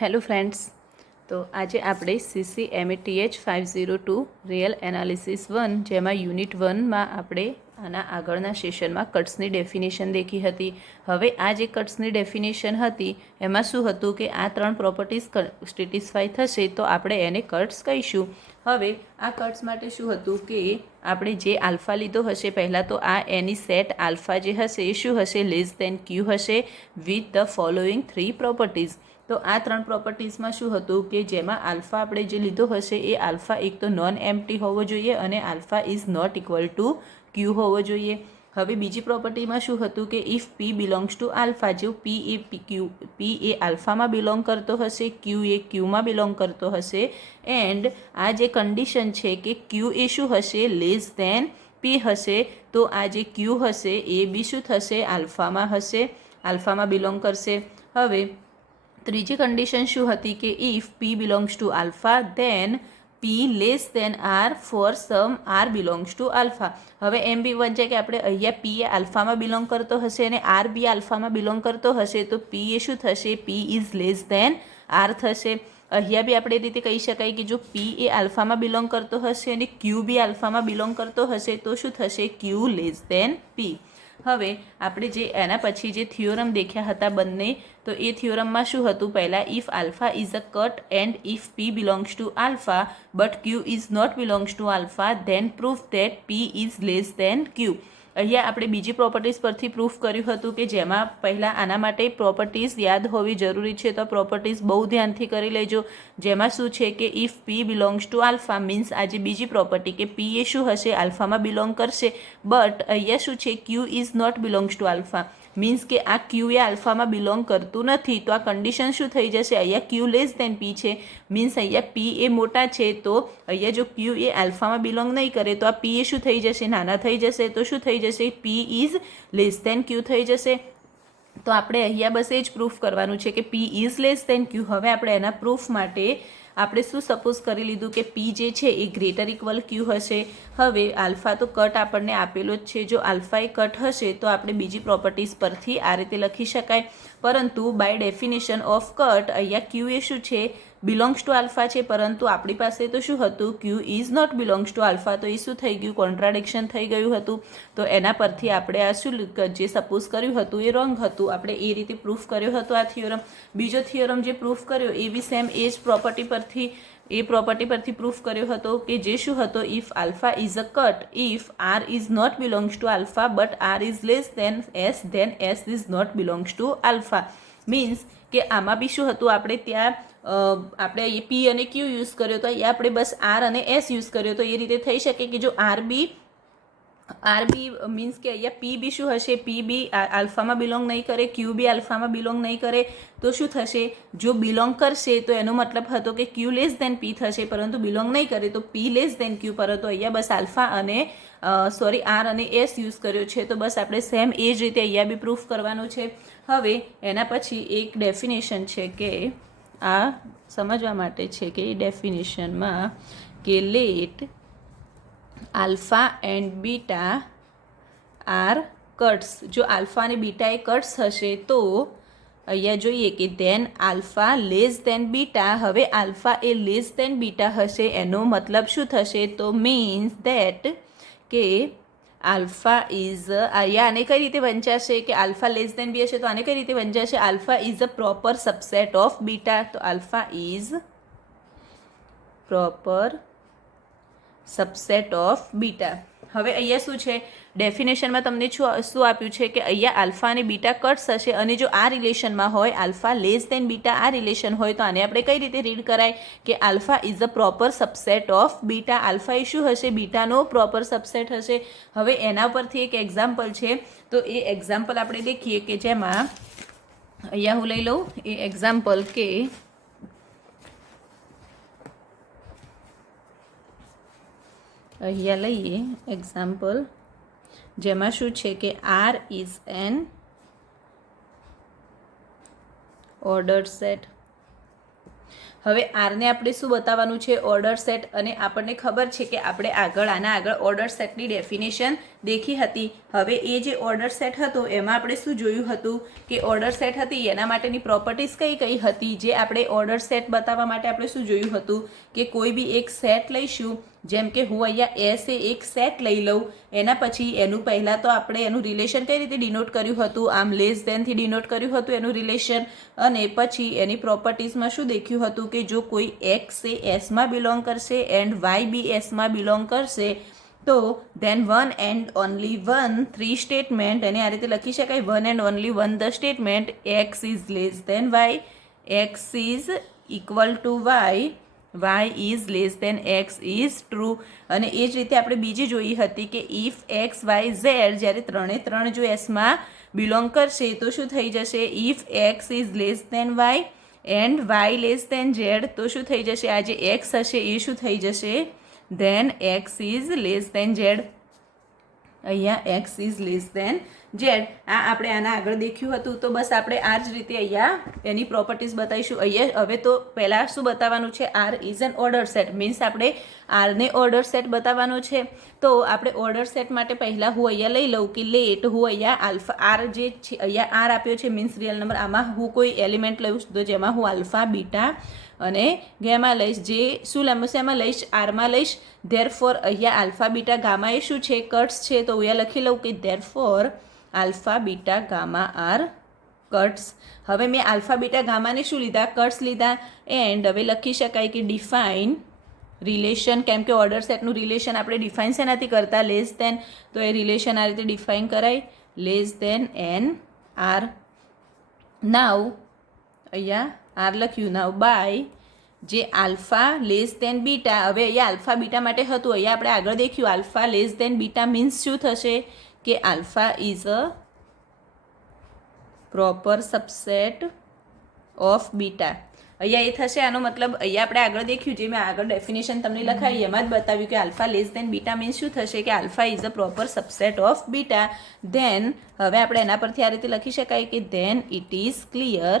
Hello friends, તો આજે આપણે CCMATH 502 રિયલ એનાલિસિસ 1 જેમાં યુનિટ 1માં આપણે આના આગળના સેશનમાં કટ્સની ડેફિનેશન દેખી હતી. હવે આ જે કટ્સની ડેફિનેશન હતી એમાં શું હતું કે આ ત્રણ પ્રોપર્ટીઝ સેટિસ્ફાઈ થશે તો આપણે એને કટ્સ કહીશું. હવે આ કટ્સ માટે શું હતું કે આપણે જે આલ્ફા લીધો હશે પહેલાં તો આ એની સેટ આલ્ફા જે હશે એ શું હશે, લેસ દેન ક્યુ હશે વિથ ધ ફોલોઈંગ 3 પ્રોપર્ટીઝ. તો આ ત્રણ પ્રોપર્ટીઝમાં શું હતું કે જેમાં આલ્ફા આપણે જે લીધો હશે એ આલ્ફા એક તો નોન એમ્પ્ટી હોવો જોઈએ અને alpha is not equal to Q હોવો જોઈએ. હવે બીજી પ્રોપર્ટીમાં શું હતું કે if P belongs to alpha, જો પી એ આલ્ફામાં બિલોંગ કરતો હશે, ક્યુ એ ક્યુમાં બિલોંગ કરતો હશે એન્ડ આ જે કન્ડિશન છે કે ક્યુ એ શું હશે, લેસ દેન પી હશે, તો આ જે ક્યુ હશે એ બી શું થશે, આલ્ફામાં હશે, આલ્ફામાં બિલોંગ કરશે. હવે ત્રીજી કન્ડિશન શું હતી કે if P belongs to alpha then P less than R for some R belongs to alpha. હવે એમ બી વંચાય કે આપણે અહીંયા પી એ આલ્ફામાં બિલોંગ કરતો હશે અને આર બી આલ્ફામાં બિલોંગ કરતો હશે તો પી એ શું થશે, P is less than R થશે. અહીંયા બી આપણે એ રીતે કહી શકાય કે જો પી એ આલ્ફામાં બિલોંગ કરતો હશે અને ક્યુ બી આલ્ફામાં બિલોંગ કરતો હશે તો શું થશે, ક્યુ લેસ દેન પી. હવે આપણે જે એના પછી જે થિયોરમ દેખ્યા હતા બંને, તો એ થિયોરમમાં શું હતું, પહેલાં if alpha is a cut and if P belongs to alpha but Q is not belongs to alpha then proof that P is less than Q. અહીંયા આપણે બીજી પ્રોપર્ટીઝ પરથી પ્રૂફ કર્યું હતું કે જેમાં પહેલાં આના માટે પ્રોપર્ટીઝ યાદ હોવી જરૂરી છે, તો પ્રોપર્ટીઝ બહુ ધ્યાનથી કરી લેજો. જેમાં શું છે કે if P belongs to alpha means આ જે બીજી પ્રોપર્ટી કે પી એ શું હશે, આલ્ફામાં બિલોંગ કરશે, બટ અહીંયા શું છે, Q is not belongs to alpha means કે આ ક્યુ એ આલ્ફામાં બિલોંગ કરતું નથી, તો આ કન્ડિશન શું થઈ જશે, અહીંયા ક્યુ લેસ દેન પી છે મીન્સ અહીંયા પી એ મોટા છે, તો અહીંયા જો ક્યુ એ આલ્ફામાં બિલોંગ નહીં કરે તો આ પી એ શું થઈ જશે, નાના થઈ જશે, તો શું થઈ જશે, પી ઇઝ લેસ દેન ક્યુ થઈ જશે. તો આપણે અહીંયા બસ એ જ પ્રૂફ કરવાનું છે કે પી ઇઝ લેસ દેન ક્યુ. હવે આપણે એના પ્રૂફ માટે આપણે શું સપોઝ કરી લીધું કે પી જે છે એ ગ્રેટર ઇક્વલ ક્યુ હશે. હવે આલ્ફા તો કટ આપણને આપેલો જ છે, જો આલ્ફા એ કટ હશે તો આપણે બીજી પ્રોપર્ટીઝ પરથી આ રીતે લખી શકાય, પરંતુ બાય ડેફિનેશન ઓફ કટ અહીંયા ક્યુ એ શું છે, બિલોંગ્સ ટુ આલ્ફા છે, પરંતુ આપણી પાસે તો શું હતું, Q is not belongs to alpha, તો એ શું થઈ ગયું, કોન્ટ્રાડિક્શન થઈ ગયું હતું. તો એના પરથી આપણે આ શું જે સપોઝ કર્યું હતું એ રોંગ હતું, આપણે એ રીતે પ્રૂફ કર્યો હતો આ થિયોરમ. બીજો થિયોરમ જે પ્રૂફ કર્યો એ બી સેમ એ જ પ્રોપર્ટી પરથી પ્રૂફ કર્યો હતો કે જે શું હતો, if alpha is a cut if R is not belongs to alpha but R is less than S is not belongs to alpha. Means કે આમાં બી શું હતું, આપણે ત્યાં આપણે પી અને ક્યુ યુઝ કર્યો તો અહીંયા આપણે બસ આર અને એસ યુઝ કર્યો, તો એ રીતે થઈ શકે કે જો આર બી મીન્સ કે અહીંયા પી બી શું હશે, પી બી આલ્ફામાં બિલોંગ નહીં કરે, ક્યુ બી આલ્ફામાં બિલોંગ નહીં કરે, તો શું થશે, જો બિલોંગ કરશે તો એનો મતલબ હતો કે ક્યુ લેસ દેન પી થશે, પરંતુ બિલોંગ નહીં કરે તો પી લેસ દેન ક્યુ. પરંતુ અહીંયા બસ આલ્ફા અને આર અને એસ યુઝ કર્યો છે, તો બસ આપણે સેમ એ જ રીતે અહીંયા બી પ્રૂફ કરવાનું છે. હવે એના પછી એક ડેફિનેશન છે કે આ સમજવા માટે છે કે એ ડેફિનેશનમાં કે let alpha and beta are cuts, જો આલ્ફા અને બીટા એ કટ્સ હશે તો અહીંયા જોઈએ કે then alpha less than beta. હવે આલ્ફા એ લેસ દેન બીટા હશે એનો મતલબ શું થશે, તો મીન્સ ધેટ કે આલ્ફા ઇઝ, અહીંયા આને કઈ રીતે વંચાશે કે આલ્ફા લેસ દેન બી હશે તો આને કઈ રીતે વંચાશે, alpha is a proper subset of beta, તો alpha is proper subset of beta. હવે અહીંયા શું છે, ડેફિનેશનમાં તમને શું આપ્યું છે કે અહીંયા આલ્ફા અને બીટા કટ્સ હશે અને જો આ રિલેશનમાં હોય, આલ્ફા લેસ દેન બીટા આ રિલેશન હોય, તો આને આપણે કઈ રીતે રીડ કરાય કે alpha is a proper subset of beta. Alpha એ શું હશે, બીટાનો પ્રોપર સબસેટ હશે. હવે એના પરથી એક એક્ઝામ્પલ છે, તો એ એક્ઝામ્પલ આપણે દેખીએ કે જેમાં અહીંયા હું લઈ લઉં એ એક્ઝામ્પલ કે અહીંયા લઈએ એક્ઝામ્પલ જેમાં શું છે કે R is an ordered set. હવે આરને આપણે શું બતાવવાનું છે? Order set. અને આપણને ખબર છે કે આપણે આના આગળ ઓર્ડર સેટની ડેફિનેશન દેખી હતી. હવે એ જે ઓર્ડર સેટ હતો એમાં આપણે શું જોયું હતું કે ઓર્ડર સેટ હતી એના માટેની પ્રોપર્ટીઝ કઈ હતી? જે આપણે ઓર્ડર સેટ બતાવવા માટે આપણે શું જોયું હતું કે કોઈ બી એક સેટ લઈશું, જેમ કે હું અહીંયા એસ એ એક સેટ લઈ લઉં, એના પછી એનું પહેલાં તો આપણે એનું રિલેશન કઈ રીતે ડિનોટ કર્યું હતું? આમ લેસ ધેનથી ડિનોટ કર્યું હતું એનું રિલેશન. અને પછી એની પ્રોપર્ટીઝમાં શું દેખ્યું હતું કે જો કોઈ એક્સ એ એસમાં બિલોંગ કરશે એન્ડ વાય બી એસમાં બિલોંગ કરશે તો then one and only one 3 statement, અને આ રીતે લખી શકાય one and only one the statement X is less than Y, X is equal to Y, Y is less than X is true. અને એ જ રીતે આપણે બીજી જોઈ હતી કે ઇફ એક્સ વાય ઝેડ, જ્યારે ત્રણે જો એસમાં બિલોંગ કરશે તો શું થઈ જશે? If X is less than Y and Y less than Z, તો શું થઈ જશે? આ જે એક્સ હશે એ શું થઈ જશે? Then X is less than Z. અહીંયા X is less than Z. આ આપણે આના આગળ દેખ્યું હતું. તો બસ આપણે આ જ રીતે અહીંયા એની પ્રોપર્ટીઝ બતાવીશું. અહીંયા હવે તો પહેલાં શું બતાવવાનું છે? R is an order set. Means આપણે આરને ઓર્ડર સેટ બતાવવાનો છે. તો આપણે ઓર્ડર સેટ માટે પહેલાં હું અહીંયા લઈ લઉં કે લેટ હું અહીંયા આલ્ફા આર જે છે અહીંયા આર આપ્યો છે મીન્સ રિયલ નંબર. આમાં હું કોઈ એલિમેન્ટ લઉં તો જેમાં હું આલ્ફા, બીટા અને ગેમા લઈશ. જે શું શેમાં લઈશ? આરમાં લઈશ. ધેરફોર અહીંયા આલ્ફા, બીટા, ગામા એ શું છે? કટ્સ છે. તો અહીંયા લખી લઉં કે therefore alpha, beta, gamma are cuts. હવે મેં આલ્ફા, બીટા, ગામાને શું લીધા? કટ્સ લીધા. એન્ડ હવે લખી શકાય કે ડિફાઇન રિલેશન, કેમ કે ઓર્ડર સેટનું રિલેશન આપણે ડિફાઇન શેનાથી કરતા? Less than. તો એ રિલેશન આ રીતે ડિફાઇન કરાય, less than in R. Now અહીંયા આર લખ્યું. નાવ બાય જે આલ્ફા લેસ ધેન બીટા. હવે અહીંયા આલ્ફા બીટા માટે હતું, અહીંયા આપણે આગળ દેખ્યું alpha less than beta means શું થશે કે alpha is a proper subset of beta. અહીંયા એ થશે. આનો મતલબ અહીંયા આપણે આગળ દેખ્યું, જે મેં આગળ ડેફિનેશન તમને લખાવી એમાં જ બતાવ્યું કે alpha less than beta means શું થશે કે alpha is a proper subset of beta. Then હવે આપણે એના પરથી આ રીતે લખી શકાય કે ધેન ઇટ ઇઝ ક્લિયર.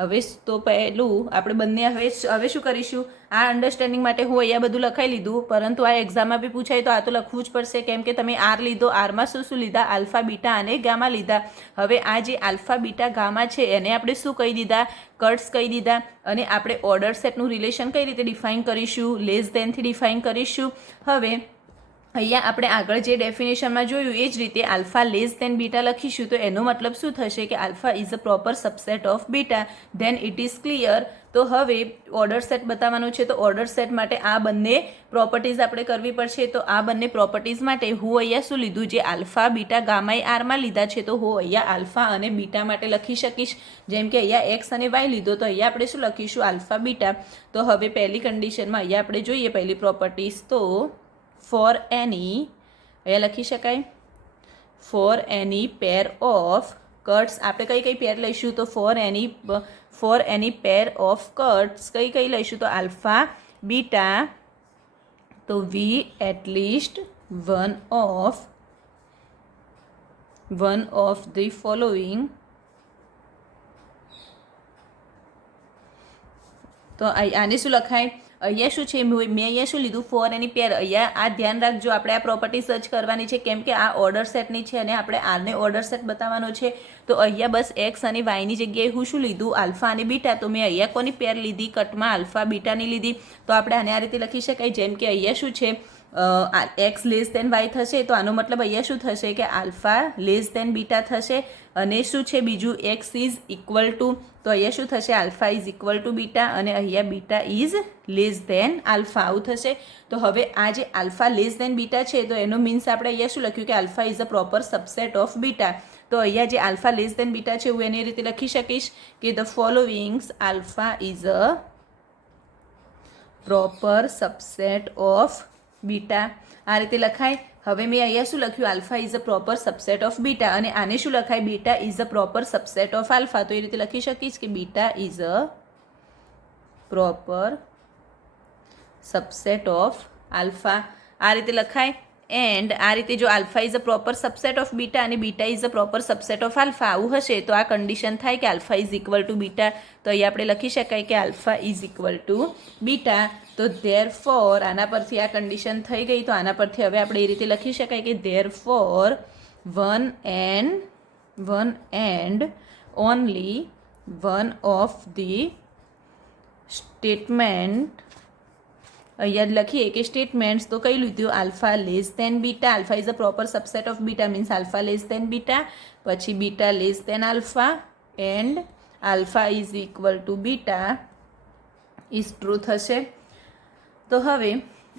હવે તો પહેલું આપણે બંને હવે શું કરીશું? આ અન્ડરસ્ટેન્ડિંગ માટે હું અહીંયા બધું લખાઈ લીધું, પરંતુ આ એક્ઝામમાં બી પૂછાય તો આ તો લખવું જ પડશે, કેમ કે તમે આર લીધો. આરમાં શું લીધા? આલ્ફા, બીટા અને ગામા લીધા. હવે આ જે આલ્ફા, બીટા, ગામા છે એને આપણે શું કહી દીધા? કટ્સ કહી દીધા. અને આપણે ઓર્ડર સેટનું રિલેશન કઈ રીતે ડિફાઇન કરીશું? લેસ ધેનથી ડિફાઇન કરીશું. હવે અહીંયા આપણે આગળ જે ડેફિનેશનમાં જોયું એ જ રીતે આલ્ફા લેસ ધેન બીટા લખીશું. તો એનો મતલબ શું થશે કે alpha is a proper subset of beta. Then it is clear. તો હવે ઓર્ડર સેટ બતાવવાનો છે. તો ઓર્ડર સેટ માટે આ બંને પ્રોપર્ટીઝ આપણે કરવી પડશે. તો આ બંને પ્રોપર્ટીઝ માટે હું અહીંયા શું લીધું? જે આલ્ફા, બીટા, ગામા એ આરમાં લીધા છે. તો હું અહીંયા આલ્ફા અને બીટા માટે લખી શકીશ. જેમ કે અહીંયા એક્સ અને વાય લીધો, તો અહીંયા આપણે શું લખીશું? Alpha, beta. તો હવે પહેલી કન્ડિશનમાં અહીંયા આપણે જોઈએ પહેલી પ્રોપર્ટીઝ. તો ફોર એની અહીંયા લખી શકાય for any pair of cuts. આપણે કઈ પેર લઈશું? તો for any pair of cuts કઈ લઈશું? તો આલ્ફા, બીટા. તો we at least one of the following. તો આને શું લખાય? અહીંયા શું છે? મેં અહીંયા શું લીધું? ફોર એની પેર. અહીંયા આ ધ્યાન રાખજો, આપણે આ પ્રોપર્ટી સર્ચ કરવાની છે, કેમ કે આ ઓર્ડર સેટની છે અને આપણે આરને ઓર્ડર સેટ બતાવવાનો છે. તો અહીંયા બસ એક્સ અને વાયની જગ્યાએ હું શું લીધું? આલ્ફા અને બીટા. તો મેં અહીંયા કોની પેર લીધી? કટમાં આલ્ફા, બીટાની લીધી. તો આપણે આને આ રીતે લખી શકાય, જેમ કે અહીંયા શું છે? એક્સ લેસ ધેન વાય થશે. તો આનો મતલબ અહીંયા શું થશે કે આલ્ફા લેસ ધેન બીટા થશે. અને શું છે બીજું? X is equal to. તો અહીંયા શું થશે? Alpha is equal to beta અને અહીંયા beta is less than alpha. આવું થશે. તો હવે આ જે આલ્ફા લેસ ધેન બીટા છે તો એનો મીન્સ આપણે અહીંયા શું લખ્યું કે alpha is a proper subset of beta. તો અહીંયા જે આલ્ફા લેસ ધેન બીટા છે હું એની રીતે લખી શકીશ કે the followings alpha is a proper subset of beta. આ રીતે લખાય. હવે મેં અહીંયા શું લખ્યું? Alpha is a proper subset of beta. અને આને શું લખાય? Beta is a proper subset of alpha. તો એ રીતે લખી શકીશ કે beta is a proper subset of alpha. આ રીતે લખાય. એન્ડ આ રીતે જો alpha is a proper subset of beta અને beta is a proper subset of alpha આવું હશે તો આ કન્ડિશન થાય કે alpha is equal to beta. તો અહીંયા આપણે લખી શકાય કે alpha is equal to beta. તો ધેરફોર આના પરથી આ કન્ડિશન થઈ ગઈ તો આના પરથી હવે આપણે એ રીતે લખી શકાય કે therefore one and only one of the statement અહીંયા લખીએ કે સ્ટેટમેન્ટ્સ તો કઈ લીધું alpha less than beta. Alpha is a proper subset of beta means alpha less than beta, પછી beta less than alpha and alpha is equal to beta is true થશે. તો હવે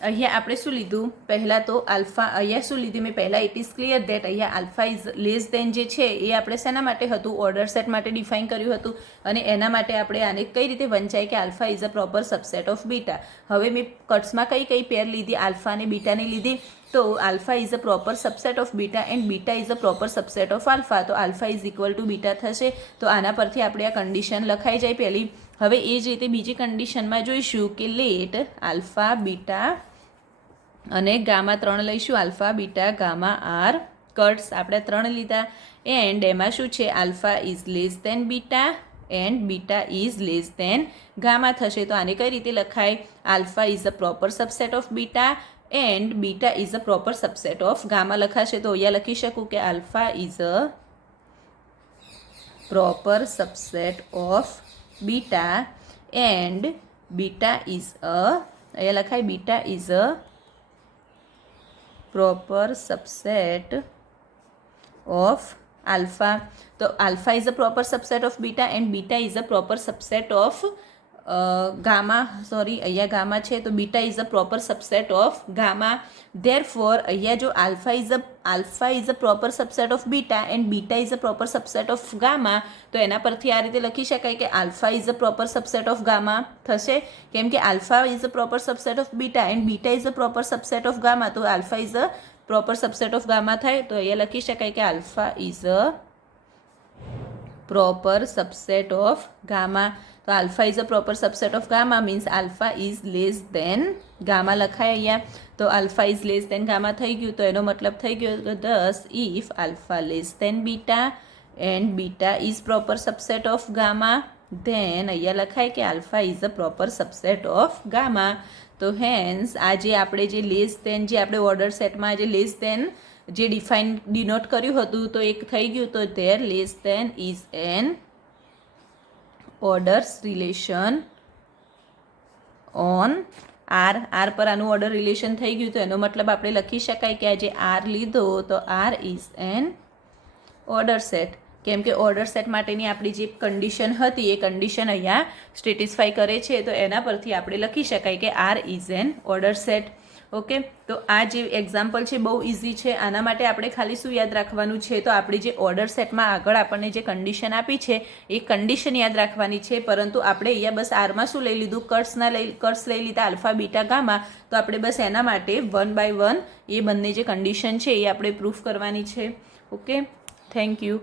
અહીંયા આપણે શું લીધું પહેલાં તો આલ્ફા અહીંયા શું લીધું મેં પહેલાં ઇટ ઇઝ ક્લિયર દેટ અહીંયા આલ્ફા ઇઝ લેસ દેન જે છે એ આપણે શેના માટે હતું ઓર્ડર સેટ માટે ડિફાઇન કર્યું હતું અને એના માટે આપણે આને કઈ રીતે વંચાય કે alpha is a proper subset of beta. હવે મેં કટ્સમાં કઈ પેર લીધી આલ્ફા અને બીટાની લીધી. તો alpha is a proper subset of beta and beta is a proper subset of alpha. તો alpha is equal to beta થશે. તો આના પરથી આપણે આ કન્ડિશન લખાઈ જાય પહેલી. હવે એ જ રીતે બીજી કન્ડિશનમાં જોઈશું કે લેટ આલ્ફા બીટા અને ગામા 3 લઈશું alpha beta gamma are cuts આપણે 3 લીધા એન્ડ એમાં શું છે alpha is less than beta and beta is less than gamma થશે. તો આને કઈ રીતે લખાય alpha is a proper subset of beta and beta is a proper subset of gamma લખાશે. તો અહીંયા લખી શકું કે alpha is a proper subset of beta and beta is અ અહીંયા લખાય beta is a proper subset of alpha. તો alpha is a proper subset of beta and beta is a proper subset of gamma. Sorry અહીંયા gamma છે તો beta is a proper subset of gamma. Therefore અહીંયા જો alpha is a proper subset of beta and beta is a proper subset of gamma. તો એના પરથી આ રીતે લખી શકાય કે alpha is a proper subset of gamma થશે કેમ કે alpha is a proper subset of beta and beta is a proper subset of gamma. તો alpha is a proper subset of gamma થાય. તો અહીંયા લખી શકાય કે alpha is a proper subset of gamma. તો alpha is a proper subset of gamma means alpha is less than gamma લખાય અહીંયા. તો alpha is less than gamma થઈ ગયું. તો એનો મતલબ થઈ ગયો કે thus if alpha less than beta and beta is proper subset of gamma then અહીંયા લખાય કે alpha is a proper subset of gamma. તો હેન્સ આ જે આપણે જે લેસ દેન જે આપણે ઓર્ડર સેટમાં જે લેસ દેન જે ડિનોટ કર્યું હતું તો એક થઈ ગયું. તો there less than is an orders relation on R પર આનું ઓર્ડર રિલેશન થઈ ગયું. તો એનો મતલબ આપણે લખી શકાય કે આ જે આર લીધો તો R is an order set કેમ કે ઓર્ડર સેટ માટેની આપણી જે કન્ડિશન હતી એ કન્ડિશન અહીંયા સ્ટેટિસ્ફાઈ કરે છે. તો એના પરથી આપણે લખી શકાય કે R is an order set. Okay તો આ જે એક્ઝામ્પલ છે બહુ ઇઝી છે. આના માટે આપણે ખાલી શું યાદ રાખવાનું છે તો આપણી જે ઓર્ડર સેટમાં આગળ આપણને જે કન્ડિશન આપી છે એ કન્ડિશન યાદ રાખવાની છે. પરંતુ આપણે અહીંયા બસ આરમાં શું લઈ લીધું કટ્સ લઈ લીધા આલ્ફા બીટા ગામા. તો આપણે બસ એના માટે 1 by 1 એ બંને જે કન્ડિશન છે એ આપણે પ્રૂફ કરવાની છે. Okay thank you.